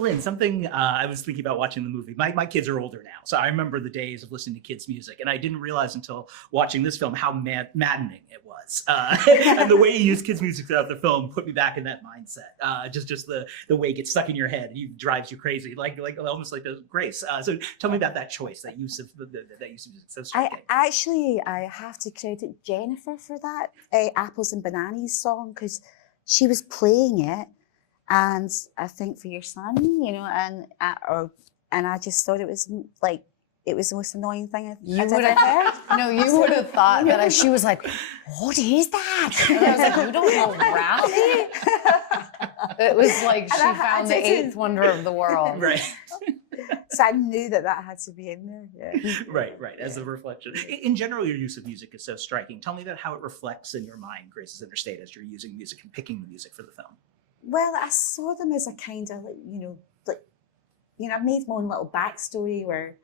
Lynn, something I was thinking about watching the movie. My kids are older now, so I remember the days of listening to kids' music, and I didn't realize until watching this film how maddening it was. And the way you use kids' music throughout the film put me back in that mindset. Just the way it gets stuck in your head, it drives you crazy, like almost like the Grace. So tell me about that choice, that use of that use of music. So striking. I have to credit Jennifer for that Apples and Bananas song, because she was playing it. And I think for your son, and I just thought it was like, it was the most annoying thing I'd ever heard. No, you would have thought that she was like, what is that? And I was like, you don't know Ralphie? It was like she found the eighth wonder of the world. Right. So I knew that had to be in there. Yeah. Right, as a reflection. In general, your use of music is so striking. Tell me about how it reflects in your mind, Grace's Interstate, as you're using music and picking the music for the film. Well, I saw them as a kind of I made my own little backstory where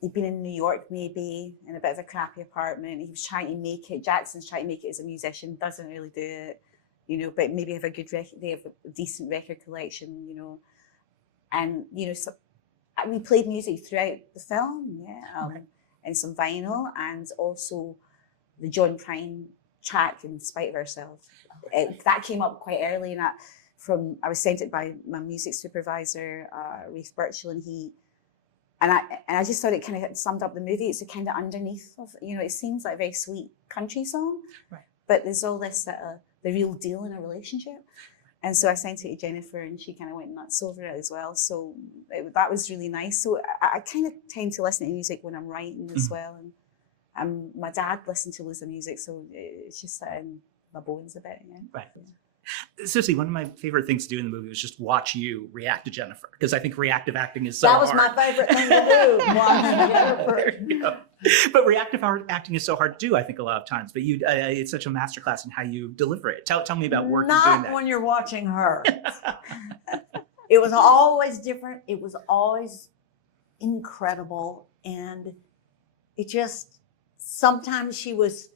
he'd been in New York, maybe in a bit of a crappy apartment. He was trying to make it. Jackson's trying to make it as a musician, doesn't really do it, but maybe have a good they have a decent record collection, and so we played music throughout the film, and some vinyl, and also the John Prine track In Spite of Ourselves. That came up quite early, and I was sent it by my music supervisor, Rafe Birchall, and I just thought it kind of summed up the movie. It's a kind of underneath of, it seems like a very sweet country song, right? But there's all this the real deal in a relationship. And so I sent it to Jennifer, and she kind of went nuts over it as well. So that was really nice. So I kind of tend to listen to music when I'm writing as well. And my dad listened to loads of music, so it's just in my bones a bit. Yeah. Right. Yeah. Sissy, one of my favorite things to do in the movie was just watch you react to Jennifer, because I think reactive acting is so hard. That was my favorite thing to do, watching Jennifer. But reactive acting is so hard to do, I think, a lot of times. But it's such a masterclass in how you deliver it. Tell me about working doing that. Not when you're watching her. It was always different. It was always incredible. And it just, sometimes she was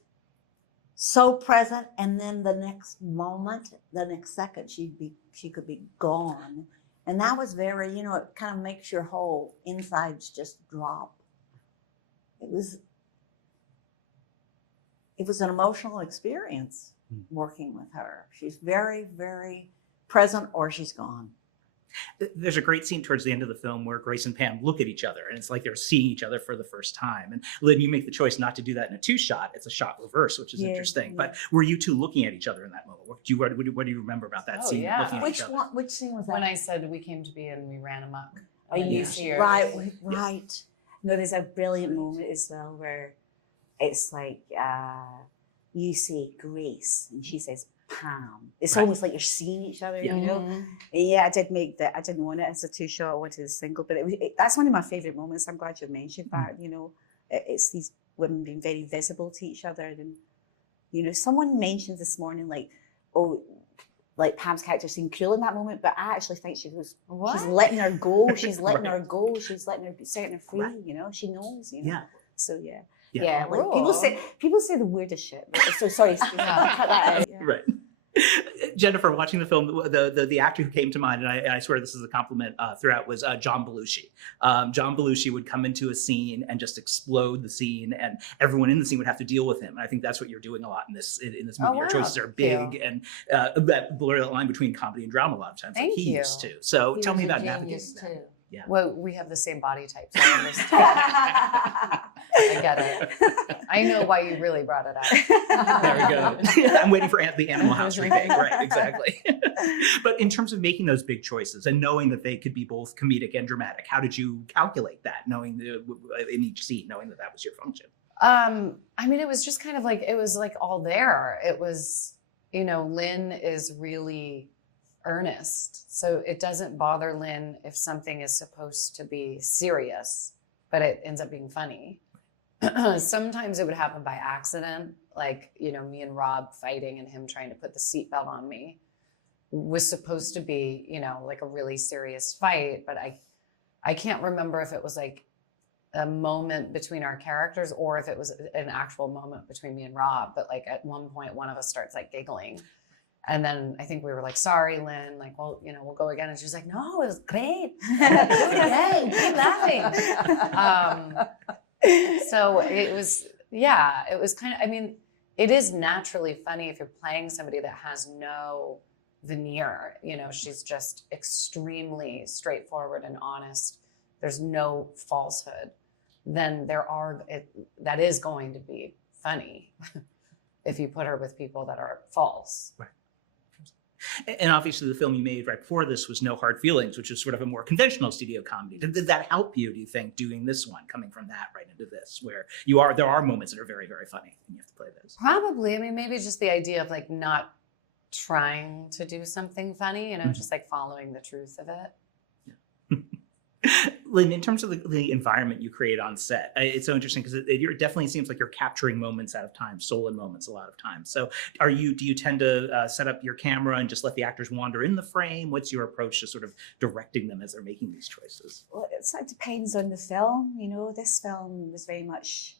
so present, and then the next moment, the next second, she could be gone. And that was very, it kind of makes your whole insides just drop. It was an emotional experience working with her. She's very, very present, or she's gone. There's a great scene towards the end of the film where Grace and Pam look at each other, and it's like they're seeing each other for the first time. And Lynn, you make the choice not to do that in a two-shot. It's a shot reverse, which is interesting. Yeah. But were you two looking at each other in that moment? What do you remember about that scene? Yeah. Looking at each other? Which scene was that? When I said we came to be and we ran amok. Oh, you see Right. No, there's a brilliant moment as well where it's like you say Grace and she says Pam. It's almost like you're seeing each other, Yeah, I did make that. I didn't want it as a two-shot. I wanted a single, but that's one of my favorite moments. I'm glad you mentioned that. It's these women being very visible to each other, and someone mentioned this morning, like Pam's character seemed cruel in that moment, but I actually think she's letting her go. She's letting her go. She's letting her setting her free. She knows. Yeah. So yeah. Like people say the weirdest shit. So sorry, cut that out. Yeah. Right. Jennifer, watching the film, the actor who came to mind, and I swear this is a compliment throughout, was John Belushi. John Belushi would come into a scene and just explode the scene, and everyone in the scene would have to deal with him. And I think that's what you're doing a lot in this movie. Your choices are big, and that blur the line between comedy and drama a lot of times. Thank you. Used to. So tell me about navigating that. Too. Yeah. Well, we have the same body type, so I understand. I get it. I know why you really brought it up. There we go. I'm waiting for the Animal House remake. Right, exactly. But in terms of making those big choices and knowing that they could be both comedic and dramatic, how did you calculate that, knowing in each scene, knowing that was your function? I mean, it was just kind of like, it was like all there. It was, Lynn is really earnest. So it doesn't bother Lynn if something is supposed to be serious, but it ends up being funny. Sometimes it would happen by accident, like, me and Rob fighting and him trying to put the seatbelt on me was supposed to be, like a really serious fight, but I can't remember if it was like a moment between our characters or if it was an actual moment between me and Rob, but like at one point, one of us starts like giggling. And then I think we were like, sorry, Lynn, like, well, you know, we'll go again. And she's like, no, it was great. Do it again. Keep laughing. So it was, yeah, it was kind of, I mean, it is naturally funny if you're playing somebody that has no veneer. You know, she's just extremely straightforward and honest. There's no falsehood. Then that is going to be funny if you put her with people that are false. Right. And obviously the film you made right before this was No Hard Feelings, which is sort of a more conventional studio comedy. Did that help you, do you think, doing this one, coming from that right into this, where there are moments that are very, very funny and you have to play those? Probably. I mean, maybe just the idea of like not trying to do something funny, you know, just like following the truth of it. Lynn, in terms of the environment you create on set, it's so interesting because it definitely seems like you're capturing moments out of time, stolen moments a lot of times. So do you tend to set up your camera and just let the actors wander in the frame? What's your approach to sort of directing them as they're making these choices? Well, it depends on the film. You know, this film was very much,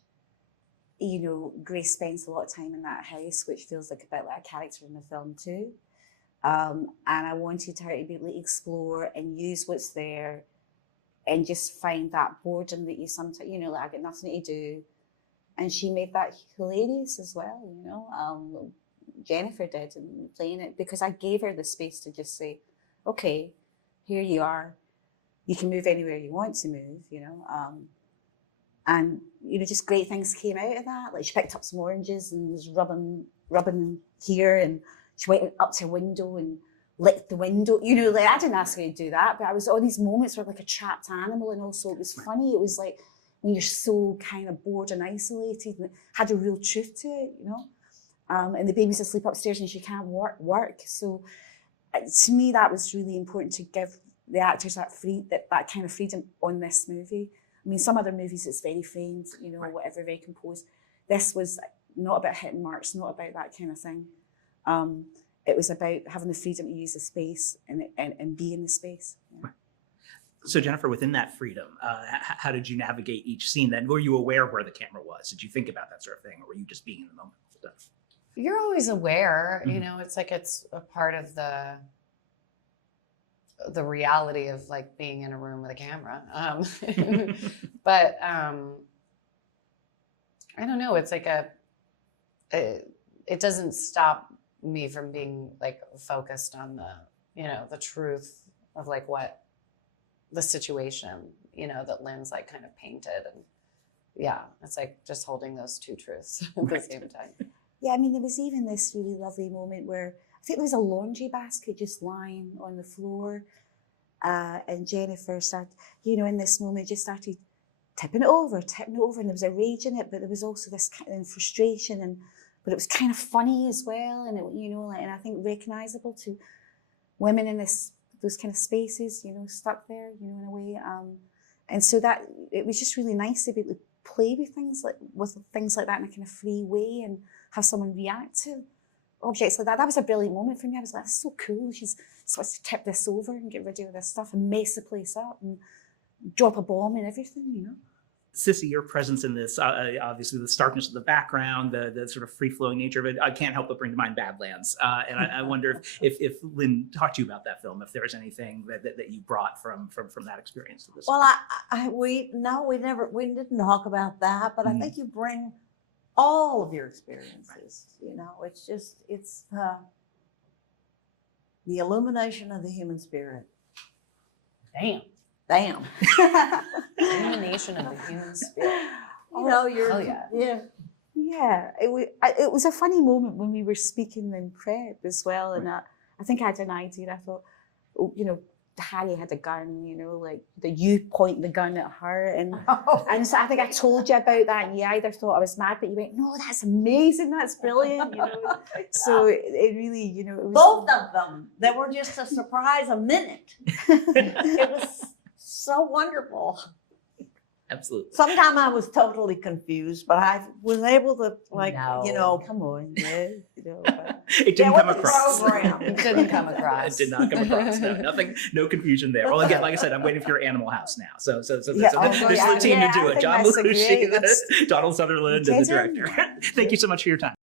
you know, Grace spends a lot of time in that house, which feels like a bit like a character in the film too. And I wanted her to be able to explore and use what's there and just find that boredom that you sometimes, you know, like I got nothing to do. And she made that hilarious as well, you know. Jennifer did in playing it, because I gave her the space to just say, okay, here you are. You can move anywhere you want to move, you know. And, you know, just great things came out of that. Like she picked up some oranges and was rubbing here, and she went up to a window and licked the window. You know, like I didn't ask her to do that, but I was all these moments where like a trapped animal, and also it was funny. It was like when you're so kind of bored and isolated, and it had a real truth to it, you know. And the baby's asleep upstairs and she can't work. So to me, that was really important, to give the actors that kind of freedom on this movie. I mean, some other movies it's very framed, you know, whatever, very composed. This was not about hitting marks, not about that kind of thing. It was about having the freedom to use the space and be in the space. Yeah. So Jennifer, within that freedom, how did you navigate each scene then? Were you aware of where the camera was? Did you think about that sort of thing, or were you just being in the moment? You're always aware, you know, it's like it's a part of the reality of like being in a room with a camera. But I don't know, it's like it doesn't stop me from being like focused on the truth of like what the situation, you know, that Lynn's like kind of painted. And yeah, it's like just holding those two truths at the same time. Yeah, I mean, there was even this really lovely moment where I think there was a laundry basket just lying on the floor. And Jennifer started, you know, in this moment, just started tipping it over. And there was a rage in it, but there was also this kind of frustration, but it was kind of funny as well. And, it, you know, like, and I think recognizable to women in those kind of spaces, you know, stuck there, you know, in a way. And so that, it was just really nice to be able to play with things like that in a kind of free way and have someone react to objects like that. That was a brilliant moment for me. I was like, that's so cool. She's supposed to tip this over and get rid of this stuff and mess the place up and drop a bomb and everything, you know. Sissy, your presence in this, obviously the starkness of the background, the sort of free-flowing nature of it, I can't help but bring to mind Badlands. And I wonder if Lynn talked to you about that film, if there was anything that you brought from that experience to this. Well, we didn't talk about that, but I think you bring all of your experiences, you know. It's the illumination of the human spirit. Damn. Illumination of the human spirit. You know, hell yeah. Yeah, it was a funny moment when we were speaking in prep as well. And I think I had an idea. I thought, oh, you know, Harry had a gun, you know, like you point the gun at her. And so I think I told you about that, and you either thought I was mad, but you went, no, that's amazing, that's brilliant, you know. So it really, you know, it was both of them. They were just a surprise a minute. It was so wonderful. Absolutely. Sometimes I was totally confused, but I was able to, like, you know, come on, yeah, you know. It didn't come across. It didn't come across. It did not come across. No confusion there. Well, again, like I said, I'm waiting for your Animal House now. So there's the team to do it. John Belushi, Donald Sutherland, and the director. Thank you so much for your time.